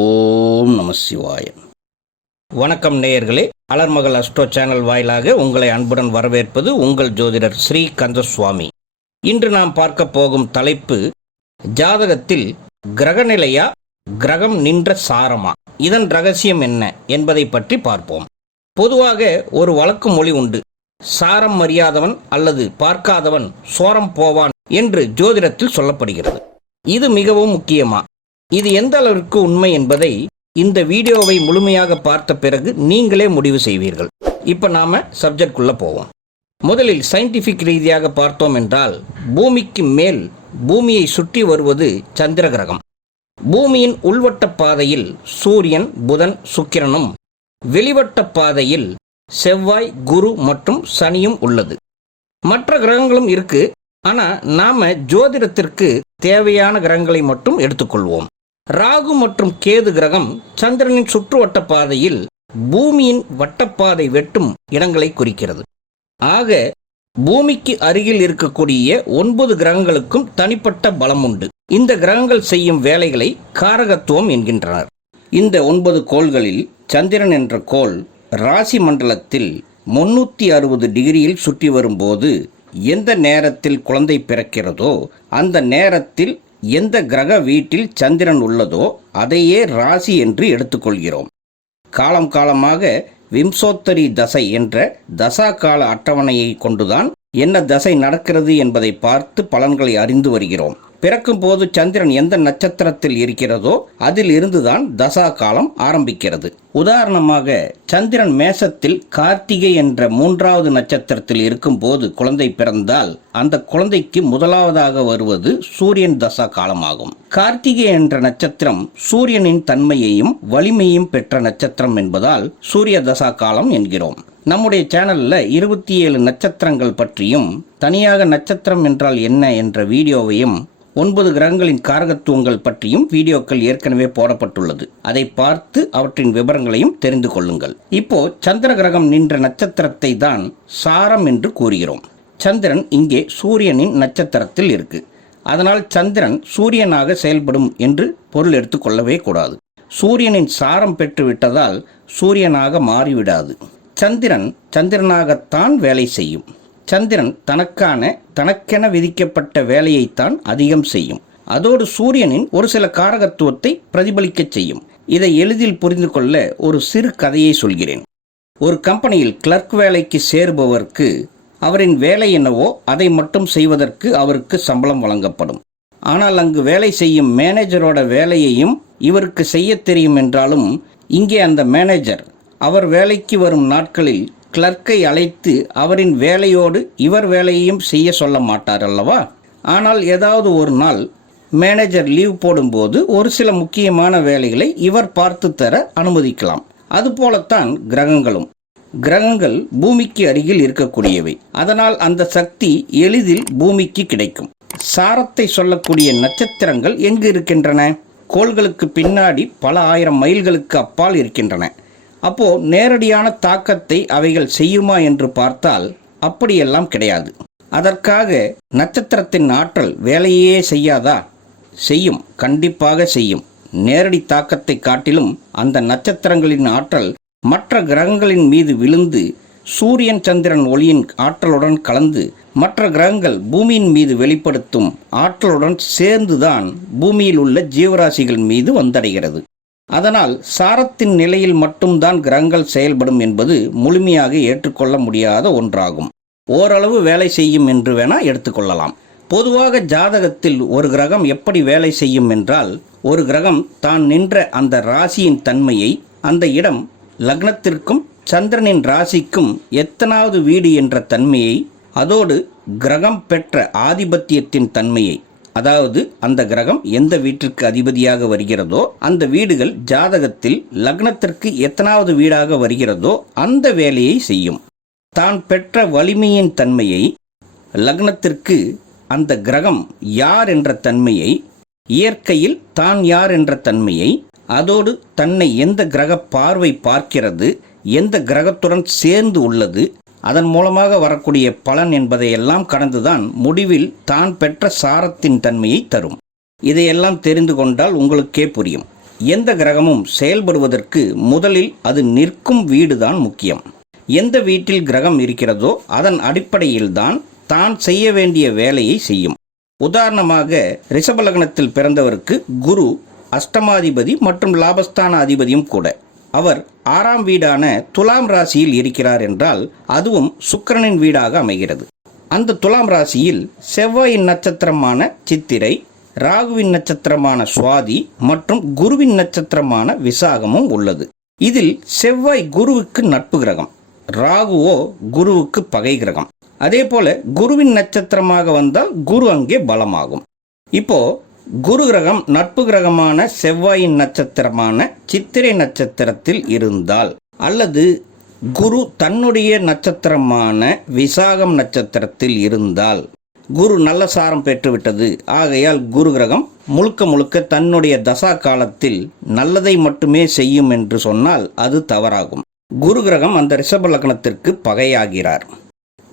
ஓம் நம சிவாய. வணக்கம் நேயர்களே, அலர்மகள் அஸ்ட்ரோ சேனல் வாயிலாக உங்களை அன்புடன் வரவேற்பது உங்கள் ஜோதிடர் ஸ்ரீ கந்தசுவாமி. இன்று நாம் பார்க்க போகும் தலைப்பு, ஜாதகத்தில் கிரகநிலையா கிரகம் நின்ற சாரமா, இதன் ரகசியம் என்ன என்பதை பற்றி பார்ப்போம். பொதுவாக ஒரு வழக்கு மொழி உண்டு, சாரம் அறியாதவன் அல்லது பார்க்காதவன் சோரம் போவான் என்று ஜோதிடத்தில் சொல்லப்படுகிறது. இது மிகவும் முக்கியமா? இது எந்த அளவிற்கு உண்மை என்பதை இந்த வீடியோவை முழுமையாக பார்த்த பிறகு நீங்களே முடிவு செய்வீர்கள். இப்போ நாம சப்ஜெக்ட்குள்ள போவோம். முதலில் சயின்டிஃபிக் ரீதியாக பார்த்தோம் என்றால், பூமிக்கு மேல் பூமியை சுற்றி வருவது சந்திர கிரகம். பூமியின் உள்வட்ட பாதையில் சூரியன், புதன், சுக்கிரனும், வெளிவட்ட பாதையில் செவ்வாய், குரு மற்றும் சனியும் உள்ளது. மற்ற கிரகங்களும் இருக்கு. ஆனா நாம ஜோதிடத்திற்கு தேவையான கிரகங்களை மட்டும் எடுத்துக்கொள்வோம். ராகு மற்றும் கேது கிரகம் சந்திரனின் சுற்றுவட்ட பாதையில் பூமியின் வட்டப்பாதை வெட்டும் இடங்களை குறிக்கிறது. ஆக பூமிக்கு அருகில் இருக்கக்கூடிய 9 கிரகங்களுக்கும் தனிப்பட்ட பலம் உண்டு. இந்த கிரகங்கள் செய்யும் வேலைகளை காரகத்துவம் என்கின்றனர். இந்த 9 கோள்களில் சந்திரன் என்ற கோள் ராசி மண்டலத்தில் 360 டிகிரியில் சுற்றி வரும்போது எந்த நேரத்தில் குழந்தை பிறக்கிறதோ அந்த நேரத்தில் எந்த கிரக வீட்டில் சந்திரன் உள்ளதோ அதையே ராசி என்று எடுத்துக்கொள்கிறோம். காலம் காலமாக விம்சோத்தரி தசை என்ற தசா கால அட்டவணையை கொண்டுதான் என்ன தசை நடக்கிறது என்பதை பார்த்து பலன்களை அறிந்து வருகிறோம். பிறக்கும் போது சந்திரன் எந்த நட்சத்திரத்தில் இருக்கிறதோ அதில் இருந்துதான் தசா காலம் ஆரம்பிக்கிறது. உதாரணமாக, சந்திரன் மேசத்தில் கார்த்திகை என்ற 3வது நட்சத்திரத்தில் இருக்கும் போது குழந்தை பிறந்தால் அந்த குழந்தைக்கு முதலாவதாக வருவது சூரியன் தசா காலமாகும். கார்த்திகை என்ற நட்சத்திரம் சூரியனின் தன்மையையும் வலிமையும் பெற்ற நட்சத்திரம் என்பதால் சூரிய தசா காலம் என்கிறோம். நம்முடைய சேனல்ல 27 நட்சத்திரங்கள் பற்றியும், தனியாக நட்சத்திரம் என்றால் என்ன என்ற வீடியோவையும், 9 கிரகங்களின் காரகத்துவங்கள் பற்றியும் வீடியோக்கள் ஏற்கனவே போடப்பட்டுள்ளது. அதை பார்த்து அவற்றின் விவரங்களையும் தெரிந்து கொள்ளுங்கள். இப்போ சந்திர கிரகம் நின்ற நட்சத்திரத்தை தான் சாரம் என்று கூறுகிறோம். சந்திரன் இங்கே சூரியனின் நட்சத்திரத்தில் இருக்கு. அதனால் சந்திரன் சூரியனாக செயல்படும் என்று பொருள் எடுத்துக்கொள்ளவே கூடாது. சூரியனின் சாரம் பெற்று விட்டதால் சூரியனாக மாறிவிடாது. சந்திரன் சந்திரனாகத்தான் வேலை செய்யும். சந்திரன் தனக்கென விதிக்கப்பட்ட வேலையைத்தான் அதிகம் செய்யும். அதோடு சூரியனின் ஒரு சில காரகத்துவத்தை பிரதிபலிக்க செய்யும். இதை எளிதில் புரிந்து கொள்ள ஒரு சிறு கதையை சொல்கிறேன். ஒரு கம்பெனியில் கிளர்க் வேலைக்கு சேருபவருக்கு அவரின் வேலை என்னவோ அதை மட்டும் செய்வதற்கு அவருக்கு சம்பளம் வழங்கப்படும். ஆனால் அங்கு வேலை செய்யும் மேனேஜரோட வேலையையும் இவருக்கு செய்ய தெரியும் என்றாலும், இங்கே அந்த மேனேஜர் அவர் வேலைக்கு வரும் நாட்களில் கிளர்க்கை அழைத்து அவரின் வேலையோடு இவர் வேலையையும் செய்ய சொல்ல மாட்டார் அல்லவா? ஆனால் ஏதாவது ஒரு நாள் மேனேஜர் லீவ் போடும்போது ஒரு சில முக்கியமான வேலைகளை இவர் பார்த்து தர அனுமதிக்கலாம். அதுபோலத்தான் கிரகங்களும். கிரகங்கள் பூமிக்கு அருகில் இருக்கக்கூடியவை. அதனால் அந்த சக்தி எளிதில் பூமிக்கு கிடைக்கும். சாரத்தை சொல்லக்கூடிய நட்சத்திரங்கள் எங்கு இருக்கின்றன? கோள்களுக்கு பின்னாடி பல ஆயிரம் மைல்களுக்கு அப்பால் இருக்கின்றன. அப்போ நேரடியான தாக்கத்தை அவைகள் செய்யுமா என்று பார்த்தால் அப்படியெல்லாம் கிடையாது. அதற்காக நட்சத்திரத்தின் ஆற்றல் வேலையே செய்யாதா? செய்யும், கண்டிப்பாக செய்யும். நேரடி தாக்கத்தை காட்டிலும் அந்த நட்சத்திரங்களின் ஆற்றல் மற்ற கிரகங்களின் மீது விழுந்து சூரியன் சந்திரன் ஒளியின் ஆற்றலுடன் கலந்து மற்ற கிரகங்கள் பூமியின் மீது வெளிப்படுத்தும் ஆற்றலுடன் சேர்ந்துதான் பூமியில் உள்ள ஜீவராசிகள் மீது வந்தடைகிறது. அதனால் சாரத்தின் நிலையில் மட்டும்தான் கிரகங்கள் செயல்படும் என்பது முழுமையாக ஏற்றுக்கொள்ள முடியாத ஒன்றாகும். ஓரளவு வேலை செய்யும் என்று வேணா எடுத்துக்கொள்ளலாம். பொதுவாக ஜாதகத்தில் ஒரு கிரகம் எப்படி வேலை செய்யும் என்றால், ஒரு கிரகம் தான் நின்ற அந்த ராசியின் தன்மையை, அந்த இடம் லக்னத்திற்கும் சந்திரனின் ராசிக்கும் எத்தனாவது வீடு என்ற தன்மையை, அதோடு கிரகம் பெற்ற ஆதிபத்தியத்தின் தன்மையை, அதாவது அந்த கிரகம் எந்த வீட்டிற்கு அதிபதியாக வருகிறதோ அந்த வீடுகள் ஜாதகத்தில் லக்னத்திற்கு எத்தனாவது வீடாக வருகிறதோ அந்த வேலையை செய்யும். தான் பெற்ற வலிமையின் தன்மையை, லக்னத்திற்கு அந்த கிரகம் யார் என்ற தன்மையை, இயற்கையில் தான் யார் என்ற தன்மையை, அதோடு தன்னை எந்த கிரக பார்வை பார்க்கிறது, எந்த கிரகத்துடன் சேர்ந்து உள்ளது, அதன் மூலமாக வரக்கூடிய பலன் என்பதையெல்லாம் கடந்துதான் முடிவில் தான் பெற்ற சாரத்தின் தன்மையை தரும். இதையெல்லாம் தெரிந்து கொண்டால் உங்களுக்கே புரியும். எந்த கிரகமும் செயல்படுவதற்கு முதலில் அது நிற்கும் வீடுதான் முக்கியம். எந்த வீட்டில் கிரகம் இருக்கிறதோ அதன் அடிப்படையில்தான் தான் செய்ய வேண்டிய வேலையை செய்யும். உதாரணமாக ரிஷப லக்னத்தில் பிறந்தவருக்கு குரு அஷ்டமாதிபதி மற்றும் லாபஸ்தான அதிபதியும் கூட. அவர் 6ஆம் வீடான துலாம் ராசியில் இருக்கிறார் என்றால் அதுவும் சுக்கிரனின் வீடாக அமைகிறது. அந்த துலாம் ராசியில் செவ்வாயின் நட்சத்திரமான சித்திரை, ராகுவின் நட்சத்திரமான சுவாதி மற்றும் குருவின் நட்சத்திரமான விசாகமும் உள்ளது. இதில் செவ்வாய் குருவுக்கு நட்பு கிரகம், ராகுவோ குருவுக்கு பகை கிரகம். அதே போல குருவின் நட்சத்திரமாக வந்தால் குரு அங்கே பலமாகும். இப்போ குரு கிரகம் நட்பு கிரகமான செவ்வாயின் நட்சத்திரமான சித்திரை நட்சத்திரத்தில் இருந்தால் அல்லது குரு தன்னுடைய நட்சத்திரமான விசாகம் நட்சத்திரத்தில் இருந்தால் குரு நல்ல சாரம் பெற்றுவிட்டது. ஆகையால் குரு கிரகம் முழுக்க முழுக்க தன்னுடைய தசா காலத்தில் நல்லதை மட்டுமே செய்யும் என்று சொன்னால் அது தவறாகும். குரு கிரகம் அந்த ரிஷப லக்னத்திற்கு பகையாகிறார்.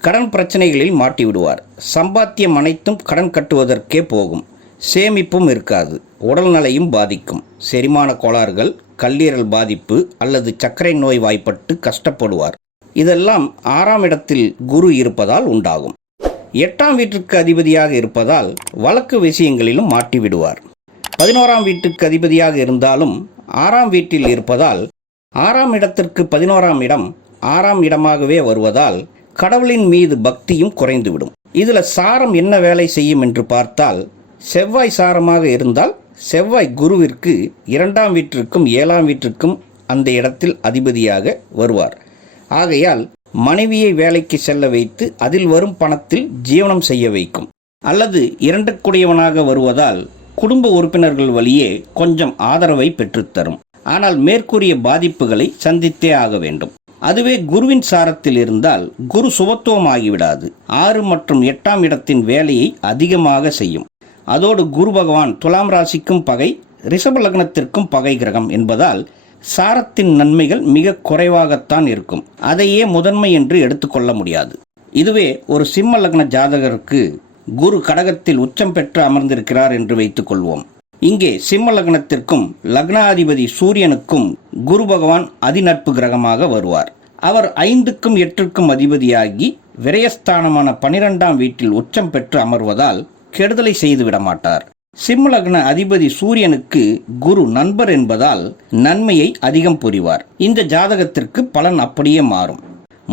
கடன் பிரச்சனைகளில் மாட்டி விடுவார். சம்பாத்தியம் அனைத்தும் கடன் கட்டுவதற்கே போகும். சேமிப்பும் இருக்காது. உடல்நலையும் பாதிக்கும். செரிமான கோளாறுகள், கல்லீரல் பாதிப்பு அல்லது சர்க்கரை நோய் வாய்ப்பட்டு கஷ்டப்படுவார். இதெல்லாம் 6ஆம் இடத்தில் குரு இருப்பதால் உண்டாகும். 8ஆம் வீட்டிற்கு அதிபதியாக இருப்பதால் வழக்கு விஷயங்களிலும் மாட்டி விடுவார். 11ஆம் வீட்டுக்கு அதிபதியாக இருந்தாலும் 6ஆம் வீட்டில் இருப்பதால் 6ஆம் இடத்திற்கு 11ஆம் இடம் 6ஆம் இடமாகவே வருவதால் கடவுளின் மீது பக்தியும் குறைந்துவிடும். இதில் சாரம் என்ன வேலை செய்யும் என்று பார்த்தால், செவ்வாய் சாரமாக இருந்தால் செவ்வாய் குருவிற்கு 2ஆம் வீட்டிற்கும் 7ஆம் வீட்டிற்கும் அந்த இடத்தில் அதிபதியாக வருவார். ஆகையால் மனைவியை வேலைக்கு செல்ல வைத்து அதில் வரும் பணத்தில் ஜீவனம் செய்ய வைக்கும். அல்லது 2க்குடையவனாக வருவதால் குடும்ப உறுப்பினர்கள் வழியே கொஞ்சம் ஆதரவை பெற்றுத்தரும். ஆனால் மேற்கூறிய பாதிப்புகளை சந்தித்தே ஆக வேண்டும். அதுவே குருவின் சாரத்தில் இருந்தால் குரு சுபத்துவம் ஆகிவிடாது. 6 மற்றும் 8ஆம் இடத்தின் வேலையை அதிகமாக செய்யும். அதோடு குரு பகவான் துலாம் ராசிக்கும் பகை, ரிஷப லக்னத்திற்கும் பகை கிரகம் என்பதால் சாரத்தின் நன்மைகள் மிக குறைவாகத்தான் இருக்கும். அதையே முதன்மை என்று எடுத்துக்கொள்ள முடியாது. இதுவே ஒரு சிம்ம லக்ன ஜாதகருக்கு குரு கடகத்தில் உச்சம் பெற்று அமர்ந்திருக்கிறார் என்று வைத்துக் கொள்வோம். இங்கே சிம்ம லக்னத்திற்கும் லக்னாதிபதி சூரியனுக்கும் குரு பகவான் அதிநட்பு கிரகமாக வருவார். அவர் 5க்கும் 8க்கும் அதிபதியாகி விரயஸ்தானமான 12ஆம் வீட்டில் உச்சம் பெற்று அமர்வதால் கெடுதலை செய்து விட மாட்டார். சிம்ம லக்ன அதிபதி சூரியனுக்கு குரு நண்பர் என்பதால் நன்மையை அதிகம் புரிவார். இந்த ஜாதகத்திற்கு பலன் அப்படியே மாறும்.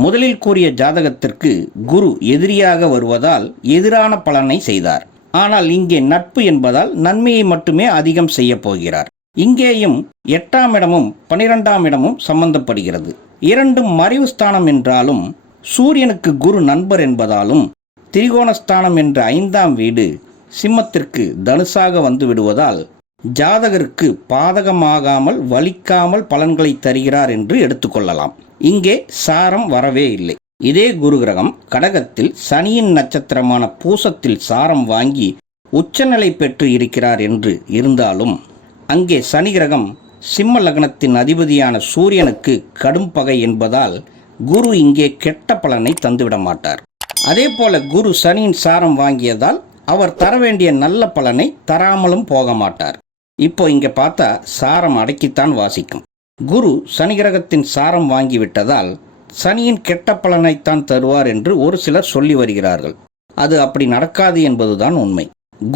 முதலில் கூறிய ஜாதகத்திற்கு குரு எதிரியாக வருவதால் எதிரான பலனை செய்தார். ஆனால் இங்கே நட்பு என்பதால் நன்மையை மட்டுமே அதிகம் செய்ய போகிறார். இங்கேயும் 8ஆம் இடமும் 12ஆம் இடமும் சம்பந்தப்படுகிறது. இரண்டும் மறைவு ஸ்தானம் என்றாலும் சூரியனுக்கு குரு நண்பர் என்பதாலும் திரிகோணஸ்தானம் என்ற 5ஆம் வீடு சிம்மத்திற்கு தனுசாக வந்து விடுவதால் ஜாதகருக்கு பாதகமாகாமல் வலிக்காமல் பலன்களை தருகிறார் என்று எடுத்துக்கொள்ளலாம். இங்கே சாரம் வரவே இல்லை. இதே குரு கிரகம் கடகத்தில் சனியின் நட்சத்திரமான பூசத்தில் சாரம் வாங்கி உச்சநிலை பெற்று இருக்கிறார் என்று இருந்தாலும் அங்கே சனி கிரகம் சிம்ம லக்னத்தின் அதிபதியான சூரியனுக்கு கடும் பகை என்பதால் குரு இங்கே கெட்ட பலனை தந்துவிட மாட்டார். அதே போல குரு சனியின் சாரம் வாங்கியதால் அவர் தர வேண்டிய நல்ல பலனை தராமலும் போக மாட்டார். இப்போ இங்க பார்த்தா சாரம் அடக்கித்தான் வாசிக்கும். குரு சனி கிரகத்தின் சாரம் வாங்கிவிட்டதால் சனியின் கெட்ட பலனைத்தான் தருவார் என்று ஒரு சிலர் சொல்லி வருகிறார்கள். அது அப்படி நடக்காது என்பதுதான் உண்மை.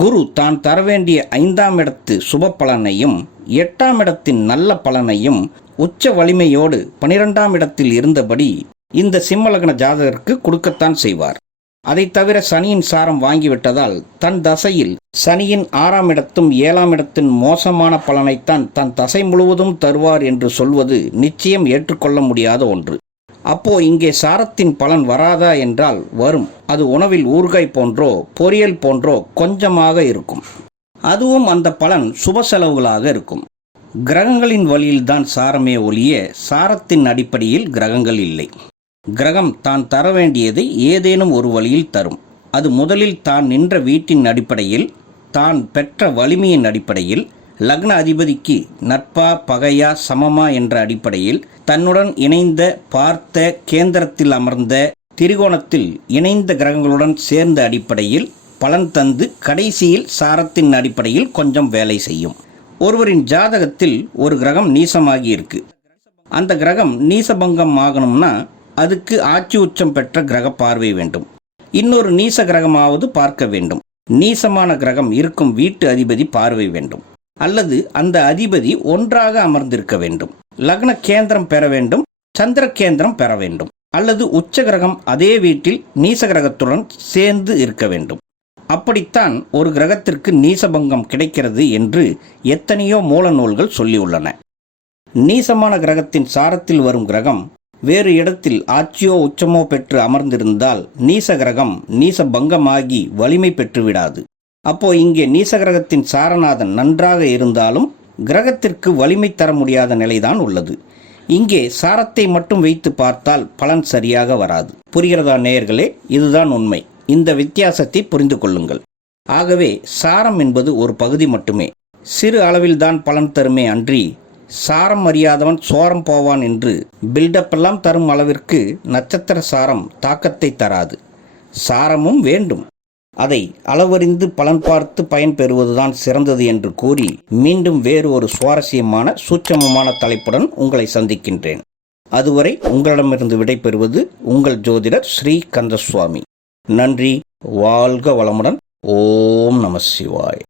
குரு தான் தர வேண்டிய 5ஆம் இடத்து சுப பலனையும் 8ஆம் இடத்தின் நல்ல பலனையும் உச்ச வலிமையோடு 12ஆம் இடத்தில் இருந்தபடி இந்த சிம்ம லக்ன ஜாதகருக்கு கொடுக்கத்தான் செய்வார். அதை தவிர சனியின் சாரம் வாங்கிவிட்டதால் தன் தசையில் சனியின் 6ஆம் இடத்தும் 7ஆம் இடத்தின் மோசமான பலனைத்தான் தன் தசை முழுவதும் தருவார் என்று சொல்வது நிச்சயம் ஏற்றுக்கொள்ள முடியாத ஒன்று. அப்போ இங்கே சாரத்தின் பலன் வராதா என்றால் வரும். அது உணவில் ஊறுகாய் போன்றோ பொரியல் போன்றோ கொஞ்சமாக இருக்கும். அதுவும் அந்த பலன் சுப செலவுகளாக இருக்கும். கிரகங்களின் வழியில்தான் சாரமே ஒழிய சாரத்தின் அடிப்படையில் கிரகங்கள் இல்லை. கிரகம் தான் தர வேண்டியதை ஏதேனும் ஒரு வழியில் தரும். அது முதலில் தான் நின்ற வீட்டின் அடிப்படையில், தான் பெற்ற வலிமையின் அடிப்படையில், லக்ன அதிபதிக்கு நட்பா பகையா சமமா என்ற அடிப்படையில், தன்னுடன் இணைந்த பார்த்த கேந்திரத்தில் அமர்ந்த திரிகோணத்தில் இணைந்த கிரகங்களுடன் சேர்ந்த அடிப்படையில் பலன் தந்து கடைசியில் சாரத்தின் அடிப்படையில் கொஞ்சம் வேலை செய்யும். ஒருவரின் ஜாதகத்தில் ஒரு கிரகம் நீசமாகி இருக்கு. அந்த கிரகம் நீசபங்கம் ஆகணும்னா அதுக்கு ஆட்சி உச்சம் பெற்ற கிரக பார்வை வேண்டும். இன்னொரு நீச கிரகமாவது பார்க்க வேண்டும். நீசமான கிரகம் இருக்கும் வீட்டு அதிபதி பார்வை வேண்டும். அல்லது அந்த அதிபதி ஒன்றாக அமர்ந்திருக்க வேண்டும். லக்ன கேந்திரம் பெற வேண்டும். சந்திர கேந்திரம் பெற வேண்டும். அல்லது உச்ச கிரகம் அதே வீட்டில் நீச கிரகத்துடன் சேர்ந்து இருக்க வேண்டும். அப்படித்தான் ஒரு கிரகத்திற்கு நீசபங்கம் கிடைக்கிறது என்று எத்தனையோ மூல நூல்கள் சொல்லியுள்ளன. நீசமான கிரகத்தின் சாரத்தில் வரும் கிரகம் வேறு இடத்தில் ஆட்சியோ உச்சமோ பெற்று அமர்ந்திருந்தால் நீச கிரகம் நீசபங்கமாகி வலிமை பெற்றுவிடாது. அப்போ இங்கே நீச கிரகத்தின் சாரநாதன் நன்றாக இருந்தாலும் கிரகத்திற்கு வலிமை தர முடியாத நிலைதான் உள்ளது. இங்கே சாரத்தை மட்டும் வைத்து பார்த்தால் பலன் சரியாக வராது. புரிகிறதா நேயர்களே? இதுதான் உண்மை. இந்த வித்தியாசத்தை புரிந்து கொள்ளுங்கள். ஆகவே சாரம் என்பது ஒரு பகுதி மட்டுமே. சிறு அளவில்தான் பலன் தருமே அன்றி சாரம் அறியாதவன் சோரம் போவான் என்று பில்டப் எல்லாம் தரும் அளவிற்கு நட்சத்திர சாரம் தாக்கத்தை தராது. சாரமும் வேண்டும். அதை அளவறிந்து பலன் பார்த்து பயன் பெறுவதுதான் சிறந்தது என்று கூறி மீண்டும் வேறு ஒரு சுவாரஸ்யமான சூட்சமமான தலைப்புடன் உங்களை சந்திக்கின்றேன். அதுவரை உங்களிடமிருந்து விடைபெறுவது உங்கள் ஜோதிடர் ஸ்ரீ கந்தசுவாமி. நன்றி. வாழ்க வளமுடன். ஓம் நம சிவாய்.